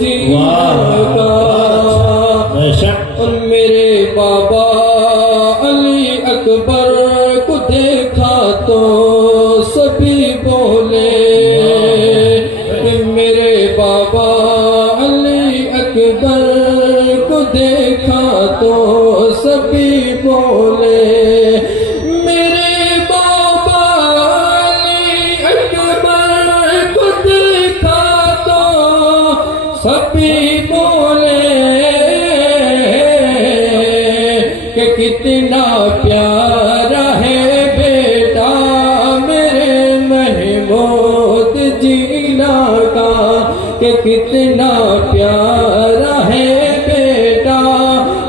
جینا کا میرے بابا علی اکبر کو دیکھا تو سبھی بولے میرے بابا علی اکبر کو دیکھا تو سبھی بولے میرے بابا علی اکبر کو دیکھا تو سبھی بولے کہ کتنا پیارا ہے بیٹا میرے محمود جینا کا کہ کتنا پیارا ہے بیٹا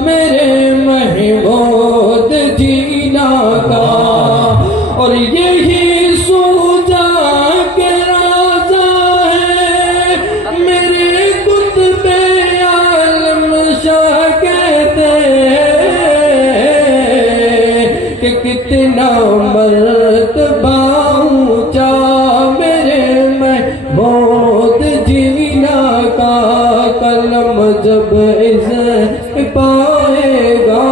میرے محمود جینا کا اور یہی سوجا کے راجا ہے میرے قطب عالم شاہ کہتے کہ کتنا مرتبہ اونچا میرے محمود جینا کا قلم جب عزت پائے گا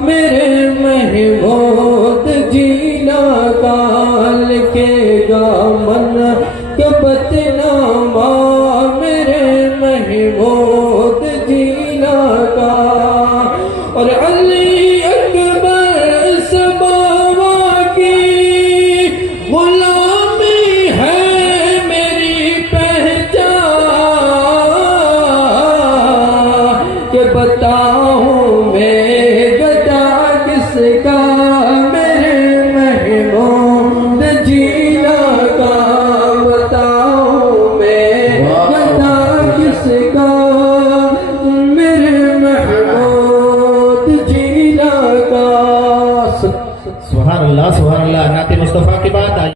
میرے محمود جینا کا لکھے گا من کے بدنامہ